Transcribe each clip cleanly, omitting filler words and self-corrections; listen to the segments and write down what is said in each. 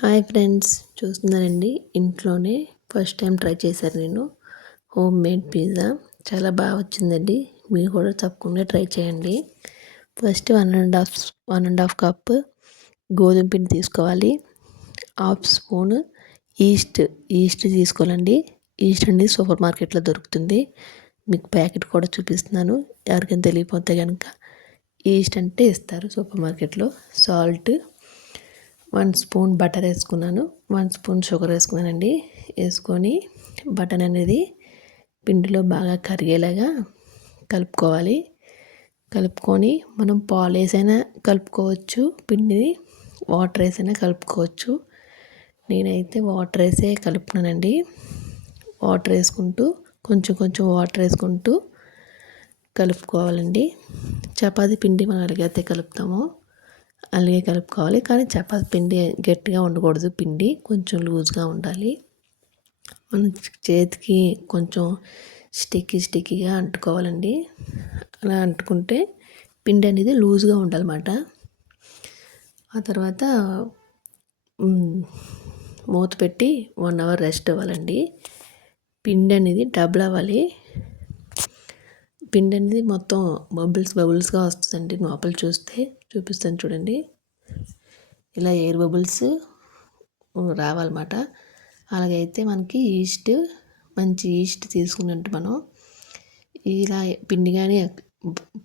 Hi friends, చూస్తున్నారండి ఇంట్లోనే first time try చేశాను నేను హోమ్ మేడ్ పిజ్జా. చాలా బాగా వచ్చిందండి. మీరు కూడా తప్పకుండా ట్రై చేయండి. ఫస్ట్ 1.5 కప్ గోధుమ పిండి తీసుకోవాలి. హాఫ్ స్పూన్ ఈస్ట్ తీసుకోవాలండి. ఈస్ట్ అనేది సూపర్ మార్కెట్లో దొరుకుతుంది. మీకు ప్యాకెట్ కూడా చూపిస్తున్నాను. ఎవరికైనా తెలియకపోతే కనుక ఈస్ట్ అంటే ఇస్తారు సూపర్ మార్కెట్లో. సాల్ట్, 1 స్పూన్ బటర్ వేసుకున్నాను. 1 స్పూన్ షుగర్ వేసుకున్నానండి. వేసుకొని బటర్ అనేది పిండిలో బాగా కరిగేలాగా కలుపుకోవాలి. కలుపుకొని మనం పాలు వేసైనా కలుపుకోవచ్చు, పిండిని వాటర్ వేసైనా కలుపుకోవచ్చు. నేనైతే వాటర్ వేసే కలుపుతున్నానండి. వాటర్ వేసుకుంటూ కొంచెం వాటర్ వేసుకుంటూ కలుపుకోవాలండి. చపాతీ పిండి మనం ఎలాగైతే కలుపుతామో అలాగే కలుపుకోవాలి. కానీ చపాతీ పిండి గట్టిగా ఉండకూడదు. పిండి కొంచెం లూజ్గా ఉండాలి. మన చేతికి కొంచెం స్టిక్కీగా అంటుకోవాలండి. అలా అంటుకుంటే పిండి అనేది లూజ్గా ఉండాలన్నమాట. ఆ తర్వాత మూత పెట్టి 1 అవర్ రెస్ట్ ఇవ్వాలండి. పిండి అనేది డబుల్ అవ్వాలి. పిండి అనేది మొత్తం బబుల్స్గా వస్తుందండి. లోపల చూపిస్తాను చూడండి. ఇలా ఎయిర్ బబుల్స్ రావాలన్నమాట. అలాగైతే మనకి మంచి ఈస్ట్ తీసుకున్నట్టు. మనం ఇలా పిండి కానీ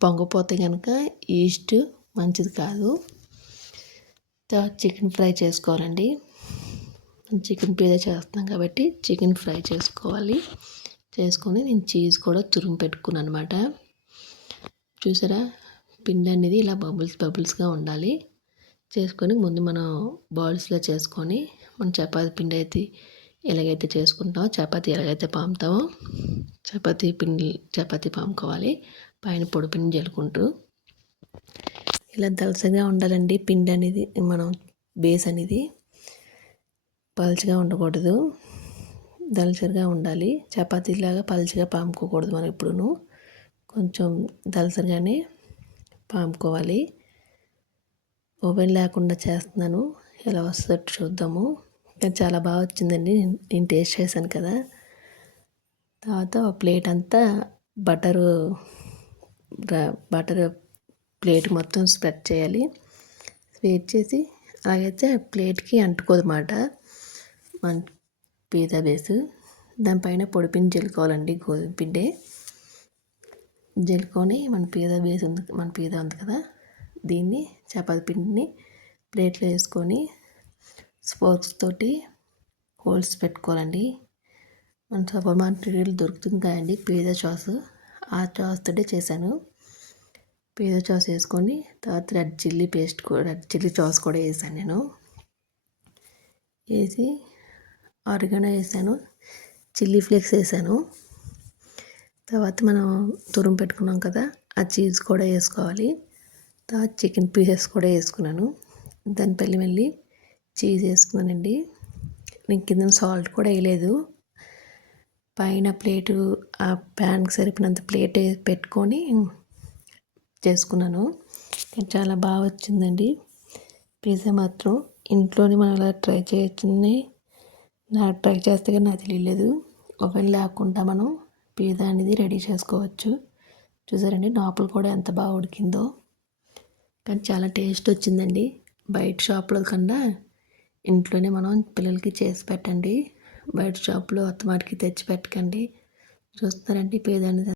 పొంగపోతే కనుక ఈస్ట్ మంచిది కాదు. చికెన్ ఫ్రై చేసుకోవాలండి. చికెన్ పిజ్జా చేస్తున్నాం కాబట్టి చికెన్ ఫ్రై చేసుకొని నేను చీజ్ కూడా తురిమి పెట్టుకున్నాను అనమాట. చూసారా, పిండి అనేది ఇలా బబుల్స్గా ఉండాలి. చేసుకొని ముందు మనం బాల్స్లో చేసుకొని మనం చపాతీ పిండి అయితే ఎలాగైతే చేసుకుంటామో చపాతీ ఎలాగైతే పాముతామో చపాతీ పాముకోవాలి. పైన పొడి పిండి జల్లుకుంటూ ఇలా దలసగా ఉండాలండి. పిండి అనేది మనం బేస్ అనేది పలుచగా ఉండకూడదు, దలసరిగా ఉండాలి. చపాతీలాగా పలుచగా పాముకోకూడదు. మనం ఎప్పుడూ కొంచెం దలసరిగానే పాముకోవాలి. ఓవెన్ లేకుండా చేస్తున్నాను. ఎలా వస్తుందో చూద్దాము. కానీ చాలా బాగా వచ్చిందండి. నేను టేస్ట్ చేశాను కదా. తర్వాత ఒక ప్లేట్ అంతా బటర్ ప్లేట్ మొత్తం స్ప్రెడ్ చేయాలి. స్ప్రెడ్ చేసి అలాగైతే ప్లేట్కి అంటుకోదన్నమాట మన పిజ్జా బేస్. దానిపైన పొడిపిండి జల్లుకోవాలండి. గోధుమ పిండి జల్లుకొని మన పిజ్జా ఉంది కదా, దీన్ని చపాతీ పిండిని ప్లేట్లో వేసుకొని స్పోర్క్స్ తోటి హోల్స్ పెట్టుకోవాలండి. మన సూపర్ మార్కెట్లో దొరుకుతుంది కదండి పిజ్జా సాస్, ఆ సాస్ తోటే చేశాను. పిజ్జా సాస్ వేసుకొని తర్వాత రెడ్ చిల్లీ సాస్ కూడా వేసాను. నేను వేసి ఆరిగానో వేసాను, చిల్లీ ఫ్లేక్స్ వేసాను. తర్వాత మనం తురుము పెట్టుకున్నాం కదా, ఆ చీజ్ కూడా వేసుకోవాలి. తర్వాత చికెన్ పీసెస్ కూడా వేసుకున్నాను. దాని మళ్ళీ చీజ్ వేసుకున్నానండి. నేను కింద సాల్ట్ కూడా వేయలేదు. పైన ప్లేటు ఆ ప్యాన్కి సరిపోయినంత ప్లేట్ పెట్టుకొని చేసుకున్నాను. చాలా బాగా వచ్చిందండి పిజ్జా మాత్రం. ఇంట్లోనే మనం అలా ట్రై చేయొచ్చని ట్రై చేస్తే కానీ నాకు తెలియలేదు. ఓవెన్ లేకుండా మనం పిజ్జా అనేది రెడీ చేసుకోవచ్చు. చూసారండి, లోపల కూడా ఎంత బాగా ఉడికిందో. కానీ చాలా టేస్ట్ వచ్చిందండి. బయట షాప్లో కన్నా ఇంట్లోనే మనం పిల్లలకి చేసి పెట్టండి. బయట షాప్లో అత్తమాటికి తెచ్చి పెట్టకండి. చూస్తారండి పిజ్జా అనేది